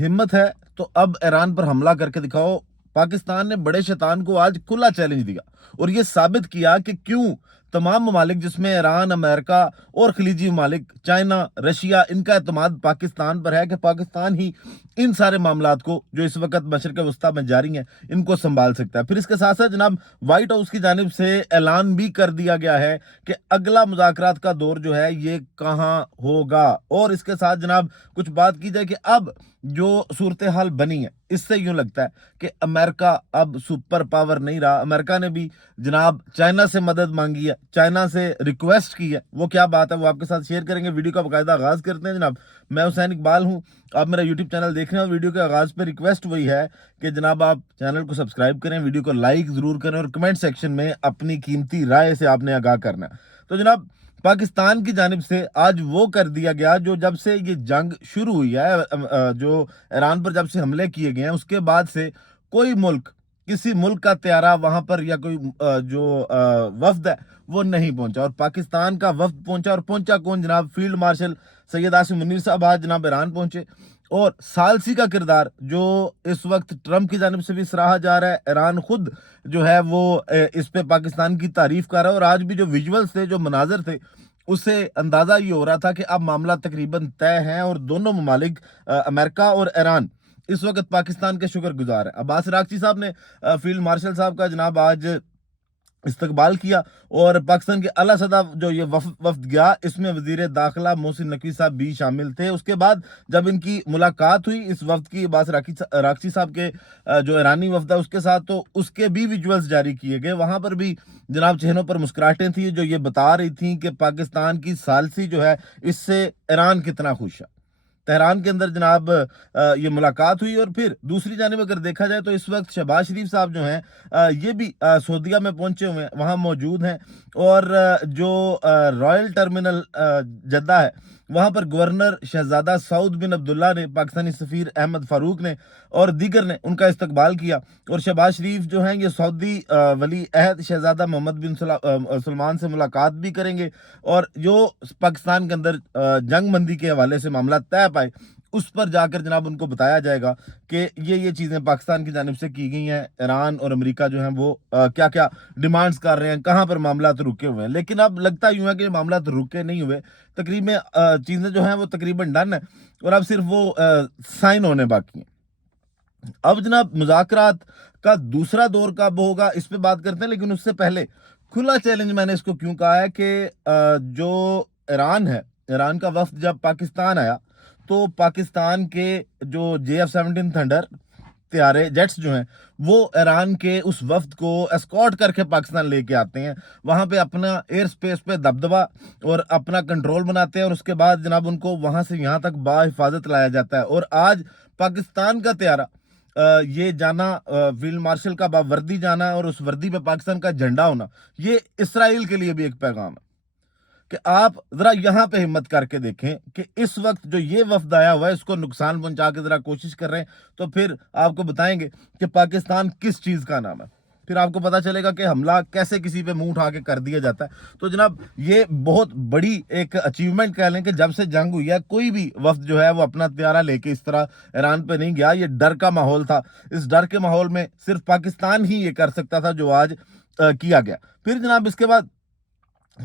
हिम्मत है तो अब ईरान पर हमला करके दिखाओ। पाकिस्तान ने बड़े शैतान को आज खुला चैलेंज दिया और ये साबित किया कि क्यों तमाम ममालिक जिसमें ईरान, अमेरिका और खलीजी ममालिक, चाइना, रशिया, इनका एतमाद पाकिस्तान पर है कि पाकिस्तान ही इन सारे मामलात को जो इस वक्त मशरक़ वस्ता में जारी हैं इनको संभाल सकता है। फिर इसके साथ साथ जनाब व्हाइट हाउस की जानिब से ऐलान भी कर दिया गया है कि अगला मुज़ाकरात का दौर जो है ये कहाँ होगा। और इसके साथ जनाब कुछ बात की जाए कि अब जो सूरत हाल बनी है इससे यूं लगता है कि अमेरिका अब सुपर पावर नहीं रहा। अमेरिका ने भी जनाब चाइना से मदद मांगी है, चाइना से रिक्वेस्ट की है। वो क्या बात है वो आपके साथ शेयर करेंगे। वीडियो का बाकायदा आगाज करते हैं जनाब। मैं हुसैन इकबाल हूं, आप मेरा यूट्यूब चैनल देख रहे हैं और वीडियो के आगाज पे रिक्वेस्ट वही है कि जनाब आप चैनल को सब्सक्राइब करें, वीडियो को लाइक जरूर करें और कमेंट सेक्शन में अपनी कीमती राय से आपने आगाह करना है। तो जनाब पाकिस्तान की जानिब से आज वो कर दिया गया जो जब से ये जंग शुरू हुई है, जो ईरान पर जब से हमले किए गए हैं उसके बाद से कोई मुल्क, किसी मुल्क का त्यारा वहां पर या कोई जो वफ्द है वो नहीं पहुंचा। और पाकिस्तान का वफ्द पहुंचा, और पहुंचा कौन जनाब? फील्ड मार्शल सैयद आसिम मुनीर साहब आज जनाब ईरान पहुंचे। और सालसी का किरदार जो इस वक्त ट्रंप की जानिब से भी सराहा जा रहा है, ईरान खुद जो है वो इस पे पाकिस्तान की तारीफ कर रहा है। और आज भी जो विजुअल्स थे, जो मनाजर थे, उससे अंदाजा ये हो रहा था कि अब मामला तकरीबन तय है और दोनों ममालिक अमेरिका और ईरान इस वक्त पाकिस्तान के शुक्रगुजार हैं। अब्बास रागची साहब ने फील्ड मार्शल साहब का जनाब आज इस्तकबाल किया। और पाकिस्तान के आला सदा जो ये वफ्द गया इसमें वजीर दाखिला मोहसिन नकवी साहब भी शामिल थे। उसके बाद जब इनकी मुलाकात हुई इस वफ्द की अब्बास रागची साहब के जो ईरानी वफ्द है उसके साथ, तो उसके भी विजुअल्स जारी किए गए। वहां पर भी जनाब चेहरों पर मुस्कुराहटें थी जो ये बता रही थी कि पाकिस्तान की सालसी जो है इससे ईरान कितना खुश है। तेहरान के अंदर जनाब ये मुलाकात हुई। और फिर दूसरी जानिब अगर देखा जाए तो इस वक्त शहबाज शरीफ साहब जो हैं ये भी सऊदीया में पहुंचे हुए हैं, वहाँ मौजूद हैं। और जो रॉयल टर्मिनल जद्दा है वहाँ पर गवर्नर शहजादा सऊद बिन अब्दुल्ला ने, पाकिस्तानी सफ़ीर अहमद फारूक ने और दीगर ने उनका इस्तकबाल किया। और शहबाज शरीफ जो हैं ये सऊदी वली अहद शहजादा मोहम्मद बिन सलमान से मुलाकात भी करेंगे। और जो पाकिस्तान के अंदर जंग बंदी के हवाले से मामला तय पाए उस पर जाकर जनाब उनको बताया जाएगा कि ये चीज़ें पाकिस्तान की जानिब से की गई हैं। ईरान और अमेरिका जो हैं वो क्या क्या डिमांड्स कर रहे हैं, कहाँ पर मामला तो रुके हुए हैं। लेकिन अब लगता यूं है कि मामला तो रुके नहीं हुए, तकरीबन चीज़ें जो हैं वो तकरीबन डन है और अब सिर्फ वो साइन होने बाकी हैं। अब जनाब मुज़ाकरात का दूसरा दौर कब होगा इस पे बात करते हैं। लेकिन उससे पहले खुला चैलेंज मैंने इसको क्यों कहा है कि जो ईरान है, ईरान का वफ्द जब पाकिस्तान आया तो पाकिस्तान के जो JF-17 थंडर त्यारे जेट्स जो हैं वो ईरान के उस वफ्द को एस्कॉर्ट करके पाकिस्तान लेके आते हैं। वहाँ पे अपना एयर स्पेस पे दबदबा और अपना कंट्रोल बनाते हैं और उसके बाद जनाब उनको वहाँ से यहाँ तक बाहिफाजत लाया जाता है। और आज पाकिस्तान का त्यारा ये जाना, फील्ड मार्शल का बावर्दी जाना और उस वर्दी पे पाकिस्तान का झंडा होना, ये इसराइल के लिए भी एक पैगाम है कि आप जरा यहां पे हिम्मत करके देखें कि इस वक्त जो ये वफ्द आया हुआ है इसको नुकसान पहुंचा के जरा कोशिश कर रहे हैं। तो फिर आपको बताएंगे कि पाकिस्तान किस चीज का नाम है, फिर आपको पता चलेगा कि हमला कैसे किसी पे मुंह उठा के कर दिया जाता है। तो जनाब ये बहुत बड़ी एक अचीवमेंट कह लें कि जब से जंग हुई है कोई भी वफ्द जो है वो अपना त्यारा लेके इस तरह ईरान पे नहीं गया। ये डर का माहौल था, इस डर के माहौल में सिर्फ पाकिस्तान ही ये कर सकता था जो आज किया गया। फिर जनाब इसके बाद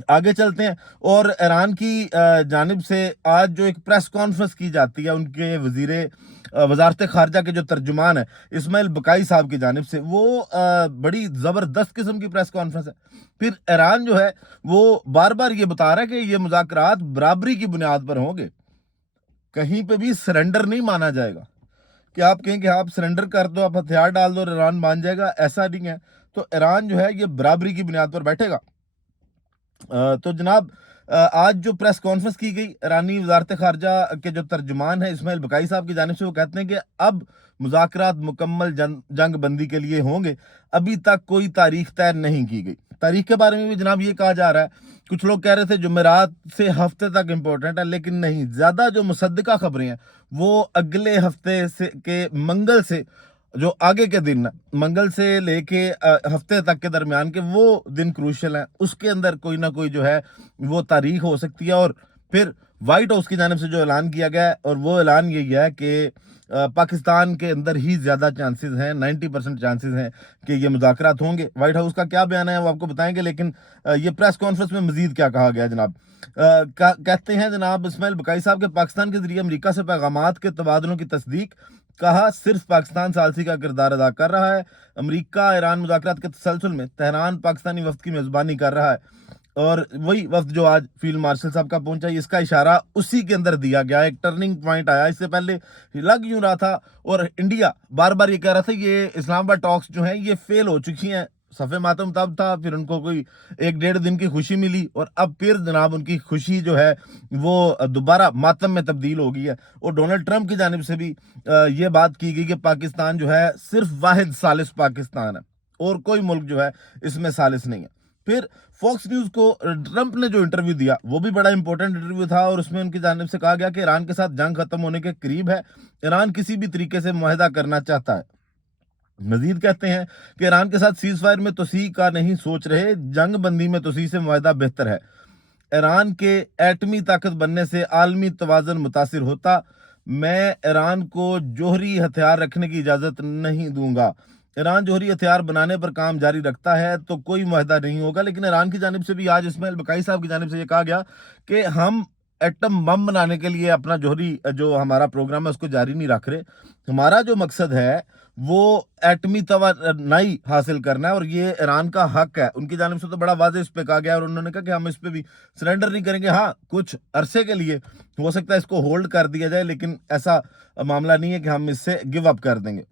आगे चलते हैं और ईरान की जानिब से आज जो एक प्रेस कॉन्फ्रेंस की जाती है उनके वजारत खारजा के जो तर्जुमान है इस्माइल बकाई साहब की जानिब से, वो बड़ी ज़बरदस्त किस्म की प्रेस कॉन्फ्रेंस है। फिर ईरान जो है वो बार बार ये बता रहा है कि ये मुज़ाकरात बराबरी की बुनियाद पर होंगे, कहीं पे भी सरेंडर नहीं माना जाएगा कि आप कहें कि आप सरेंडर कर दो, आप हथियार डाल दो और ईरान मान जाएगा, ऐसा नहीं है। तो ईरान जो है ये बराबरी की बुनियाद पर बैठेगा। तो जनाब आज जो प्रेस कॉन्फ्रेंस की गई ईरानी वजारत खारजा के जो तर्जुमान है इस्माइल बकाई साहब की जानिब से, वो कहते हैं कि अब मुज़ाकरात मुकम्मल जंग बंदी के लिए होंगे। अभी तक कोई तारीख तय नहीं की गई। तारीख के बारे में भी जनाब ये कहा जा रहा है, कुछ लोग कह रहे थे जुमेरात से हफ्ते तक इम्पोर्टेंट है, लेकिन नहीं, ज़्यादा जो मुसद्दका खबरें हैं वो अगले हफ्ते से के मंगल से जो आगे के दिन मंगल से लेके हफ्ते तक के दरमियान के वो दिन क्रूशल हैं, उसके अंदर कोई ना कोई जो है वो तारीख हो सकती है। और फिर व्हाइट हाउस की जानिब से जो ऐलान किया गया है और वो ऐलान यही है कि पाकिस्तान के अंदर ही ज़्यादा चांसेस हैं, 90% चांसेस हैं कि ये मुज़ाकरात होंगे। व्हाइट हाउस का क्या बयान है वो आपको बताएंगे, लेकिन ये प्रेस कॉन्फ्रेंस में मज़ीद क्या कहा गया जनाब। कहते हैं जनाब इस्माइल बकाई साहब के पाकिस्तान के ज़रिए अमरीका से पैगामात के तबादलों की तस्दीक, कहा सिर्फ पाकिस्तान सालसी का किरदार अदा कर रहा है। अमरीका ईरान मुज़ाकरात के तसलसल में तेहरान पाकिस्तानी वफ्द की मेज़बानी कर रहा है, और वही वफ्द जो आज फील्ड मार्शल साहब का पहुंचा, इसका इशारा उसी के अंदर दिया गया। एक टर्निंग पॉइंट आया, इससे पहले लग यूं रहा था और इंडिया बार बार ये कह रहा था ये इस्लामाबाद टॉक्स जो हैं ये फेल हो चुकी हैं। सफ़े मातम तब था, फिर उनको कोई 1-1.5 दिन की खुशी मिली और अब फिर जनाब उनकी खुशी जो है वो दोबारा मातम में तब्दील हो गई है। और डोनाल्ड ट्रंप की जानिब से भी ये बात की गई कि पाकिस्तान जो है सिर्फ वाहिद सालिस पाकिस्तान है और कोई मुल्क जो है इसमें सालिस नहीं है। फिर फॉक्स न्यूज़ को ट्रंप ने जो इंटरव्यू दिया वो भी बड़ा इंपॉर्टेंट इंटरव्यू था, और उसमें उनकी जानिब से कहा गया कि ईरान के साथ जंग खत्म होने के करीब है, ईरान किसी भी तरीके से मुआहदा करना चाहता है। मजीद कहते हैं कि ईरान के साथ सीज फायर में तोसी का नहीं सोच रहे, जंग बंदी में तोसी से मुआहदा बेहतर है। ईरान के एटमी ताकत बनने से आलमी तवाज़ुन मुतासिर होता। मैं ईरान को जोहरी हथियार रखने की इजाज़त नहीं दूंगा। ईरान जोहरी हथियार बनाने पर काम जारी रखता है तो कोई मुआहदा नहीं होगा। लेकिन ईरान की जानिब से भी आज इस्माइल बकाई साहब की जानिब से ये कहा गया कि हम एटम बम बनाने के लिए अपना जोहरी जो हमारा प्रोग्राम है उसको जारी नहीं रख रहे। हमारा जो मकसद है वो एटमी तवानाई हासिल करना है, और ये ईरान का हक है। उनकी जानिब से तो बड़ा वाज़ेह इस पे कहा गया, और उन्होंने कहा कि हम इस पे भी सरेंडर नहीं करेंगे। हाँ, कुछ अरसे के लिए हो सकता है इसको होल्ड कर दिया जाए, लेकिन ऐसा मामला नहीं है कि हम इससे गिव अप कर देंगे।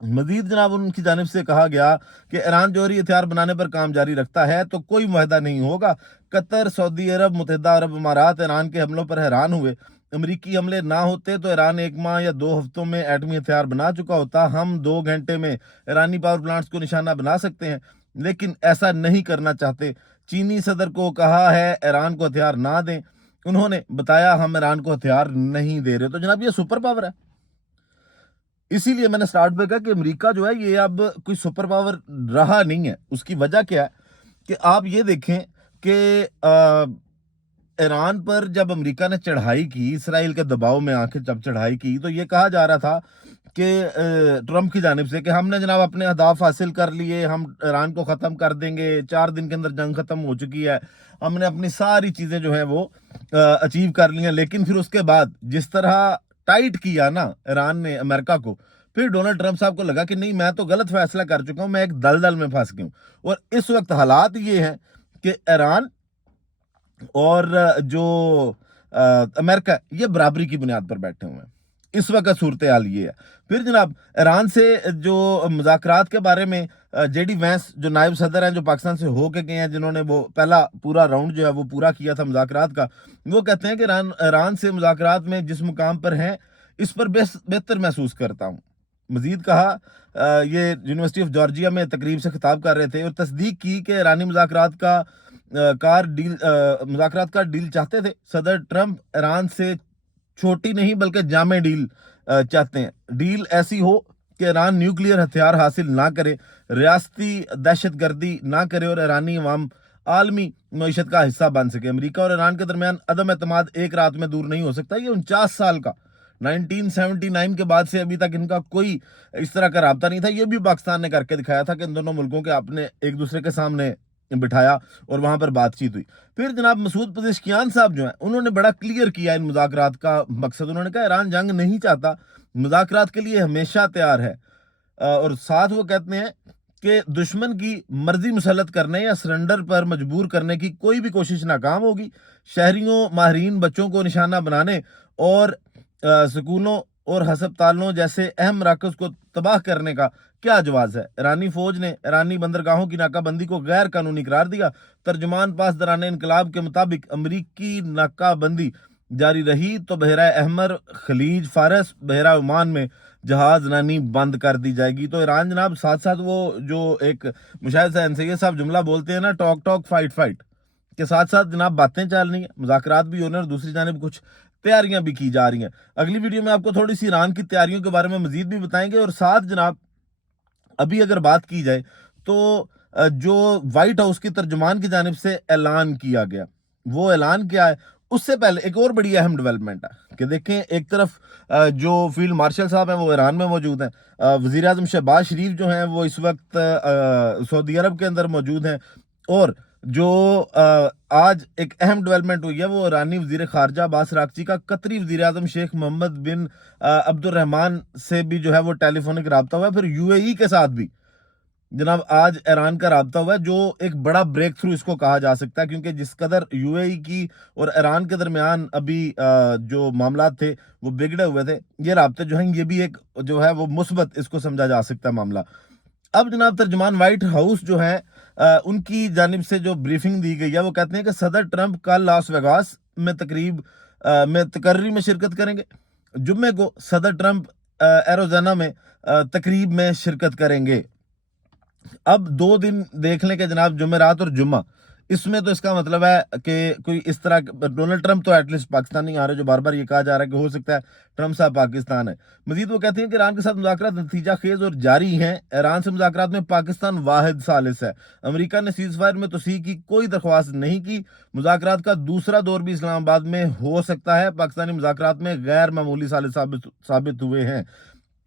मजीद जनाब उनकी जानिब से कहा गया कि ईरान जोहरी हथियार बनाने पर काम जारी रखता है तो कोई मुआहदा नहीं होगा। कतर, सऊदी अरब, मुत्तहिदा अरब अमारात ईरान के हमलों पर हैरान हुए। अमरीकी हमले ना होते तो ईरान 1 माह या 2 हफ्तों में एटमी हथियार बना चुका होता। हम 2 घंटे में ईरानी पावर प्लांट्स को निशाना बना सकते हैं, लेकिन ऐसा नहीं करना चाहते। चीनी सदर को कहा है ईरान को हथियार ना दें। उन्होंने बताया हम ईरान को हथियार नहीं दे रहे। तो जनाब ये सुपर पावर है, इसीलिए मैंने स्टार्ट में कहा कि अमेरिका जो है ये अब कोई सुपर पावर रहा नहीं है। उसकी वजह क्या है कि आप ये देखें कि ईरान पर जब अमेरिका ने चढ़ाई की, इसराइल के दबाव में आके जब चढ़ाई की, तो ये कहा जा रहा था कि ट्रंप की जानिब से कि हमने जनाब अपने अहदाफ हासिल कर लिए, हम ईरान को ख़त्म कर देंगे, 4 दिन के अंदर जंग ख़त्म हो चुकी है, हमने अपनी सारी चीज़ें जो है वो अचीव कर ली हैं। लेकिन फिर उसके बाद जिस तरह टाइट किया ना ईरान ने अमेरिका को, फिर डोनाल्ड ट्रंप साहब को लगा कि नहीं, मैं तो गलत फैसला कर चुका हूँ, मैं एक दलदल में फंस गया हूँ। और इस वक्त हालात ये हैं कि ईरान और जो अमेरिका ये बराबरी की बुनियाद पर बैठे हुए हैं। इस वक्त सूरत हाल ये है। फिर जनाब ईरान से जो मुज़ाकरात के बारे में जेडी वैंस जो नायब सदर हैं, जो पाकिस्तान से होके गए हैं, जिन्होंने वो पहला पूरा राउंड जो है वो पूरा किया था मुज़ाकरात का, वो कहते हैं कि ईरान से मुज़ाकरात में जिस मुकाम पर हैं इस पर बेहतर महसूस करता हूँ। मजीद कहा ये यूनिवर्सिटी ऑफ जॉर्जिया में तकरीब से खिताब कर रहे थे और तस्दीक की कि ईरानी मुज़ाकरात का डील चाहते थे। सदर ट्रंप ईरान से छोटी नहीं बल्कि जामे डील चाहते हैं। डील ऐसी हो कि ईरान न्यूक्लियर हथियार हासिल ना करे, रियासती दहशतगर्दी ना करे और ईरानी अवाम आलमी मईशत का हिस्सा बन सके। अमेरिका और ईरान के दरमियान अदम एतमाद एक रात में दूर नहीं हो सकता। ये 49 साल का 1979 के बाद से अभी तक इनका कोई इस तरह का राब्ता नहीं था। ये भी पाकिस्तान ने करके दिखाया था कि इन दोनों मुल्कों के अपने एक दूसरे के सामने बिठाया और वहां पर बातचीत हुई। फिर जनाब मसूद पज़ेश्कियान साहब जो हैं उन्होंने बड़ा क्लियर किया इन मुज़ाकरात का मकसद। उन्होंने कहा ईरान जंग नहीं चाहता, मुज़ाकरात के लिए हमेशा तैयार है। और साथ वो कहते हैं कि दुश्मन की मर्जी मुसलत करने या सरेंडर पर मजबूर करने की कोई भी कोशिश नाकाम होगी। शहरियों, माहरीन, बच्चों को निशाना बनाने और स्कूलों और हस्पतालों जैसे अहम मराकज़ को तबाह करने का क्या जवाज़ है। ईरानी फौज ने ईरानी बंदरगाहों की नाकाबंदी को गैर कानूनी करार दिया। तर्जुमान पासदारान इनकलाब के मुताबिक अमरीकी नाकाबंदी जारी रही तो बहरा अहमर, खलीज फारस, बहरा ओमान में जहाज रानी बंद कर दी जाएगी। तो ईरान जनाब साथ साथ वो जो एक मुशाहिद सैयद साहब जुमला बोलते हैं ना, टॉक टॉक फाइट फाइट के साथ साथ जनाब बातें चल रही हैं, मुज़ाकरात भी होने और दूसरी जानिब कुछ तैयारियां भी की जा रही हैं। अगली वीडियो में आपको थोड़ी सी ईरान की तैयारियों के बारे में मजीद भी बताएंगे। और साथ जनाब अभी अगर बात की जाए तो जो व्हाइट हाउस की तर्जुमान की जानिब से ऐलान किया गया, वो ऐलान क्या है उससे पहले एक और बड़ी अहम डेवलपमेंट है कि देखें, एक तरफ जो फील्ड मार्शल साहब हैं वो ईरान में मौजूद हैं, वज़ीर आज़म शहबाज शरीफ जो हैं वो इस वक्त सऊदी अरब के अंदर मौजूद हैं, और जो आज एक अहम डेवलपमेंट हुई है वो ईरानी वज़ीर ख़ारजा अब्बास अराग़ची का कतरी वज़ीर आज़म शेख मोहम्मद बिन अब्दुर्रहमान से भी जो है वो टेलीफोनिक रब्ता हुआ है, फिर यूएई के साथ भी जनाब आज ईरान का राब्ता हुआ है, जो एक बड़ा ब्रेक थ्रू इसको कहा जा सकता है, क्योंकि जिस कदर यूएई की और ईरान के दरमियान अभी जो मामलात थे वो बिगड़े हुए थे, ये राब्ते जो हैं ये भी एक जो है वो मुस्बत इसको समझा जा सकता है मामला। अब जनाब तर्जुमान वाइट हाउस जो है उनकी जानिब से जो ब्रीफिंग दी गई है वो कहते हैं कि सदर ट्रंप कल लास वेगास में तकर्री में शिरकत करेंगे। जुम्मे को सदर ट्रंप एरोज़ोना में तकरीब में शिरकत करेंगे। अब 2 दिन देख लें कि जनाब जुमेरात और जुम्मा, इसमें तो इसका मतलब है कि कोई इस तरह डोनाल्ड ट्रंप तो एटलीस्ट पाकिस्तान नहीं आ रहे, जो बार बार ये कहा जा रहा है कि हो सकता है ट्रंप साहब पाकिस्तान है। मजीद वो कहते हैं कि ईरान के साथ मुज़ाकरात नतीजा खेज और जारी हैं। ईरान से मुज़ाकरात में पाकिस्तान वाहिद सालिस है। अमेरिका ने सीज़ फायर में तोसीह की कोई दरख्वास्त नहीं की। मुज़ाकरात का दूसरा दौर भी इस्लामाबाद में हो सकता है। पाकिस्तानी मुज़ाकरात में गैर मामूली सालिस साबित हुए हैं।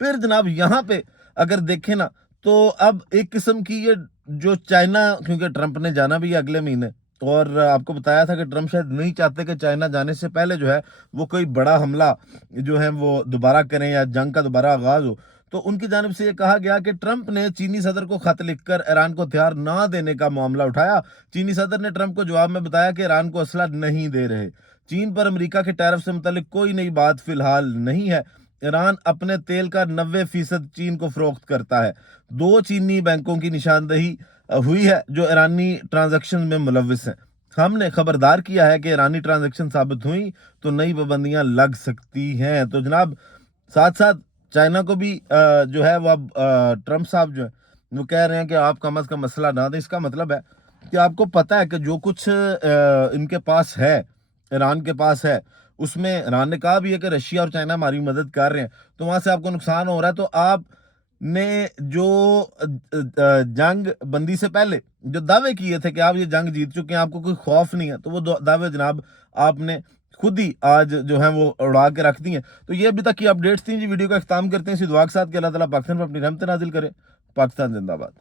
फिर जनाब यहाँ पे अगर देखें ना, तो अब एक किस्म की ये जो चाइना, क्योंकि ट्रंप ने जाना भी है अगले महीने, और आपको बताया था कि ट्रंप शायद नहीं चाहते कि चाइना जाने से पहले जो है वो कोई बड़ा हमला जो है वो दोबारा करें या जंग का दोबारा आगाज हो। तो उनकी जानिब से ये कहा गया कि ट्रंप ने चीनी सदर को खत लिखकर ईरान को हथियार ना देने का मामला उठाया। चीनी सदर ने ट्रंप को जवाब में बताया कि ईरान को असला नहीं दे रहे। चीन पर अमेरिका के टैरिफ से मुतालिक कोई नई बात फिलहाल नहीं है। ईरान अपने तेल का 90% चीन को फरोख्त करता है। 2 चीनी बैंकों की निशानदही हुई है जो ईरानी ट्रांजैक्शन में मुलविस हैं। हमने खबरदार किया है कि ईरानी ट्रांजैक्शन साबित हुई तो नई पाबंदियां लग सकती हैं। तो जनाब साथ साथ चाइना को भी जो है वो अब ट्रंप साहब जो है वो कह रहे हैं कि आप कम अज कम मसला ना दें। इसका मतलब है कि आपको पता है कि जो कुछ इनके पास है, ईरान के पास है, उसमें ईरान ने कहा भी है कि रशिया और चाइना हमारी मदद कर रहे हैं, तो वहां से आपको नुकसान हो रहा है। तो आप ने जो जंग बंदी से पहले जो दावे किए थे कि आप ये जंग जीत चुके हैं, आपको कोई खौफ नहीं है, तो वो दावे जनाब आपने खुद ही आज जो है वो उड़ा के रख दी हैं। तो ये अभी तक की अपडेट्स थी जी। वीडियो का इख्तिताम करते हैं इसी दुआ के साथ कि अल्लाह ताला पाकिस्तान पर अपनी रहमत नाजिल करे। पाकिस्तान जिंदाबाद।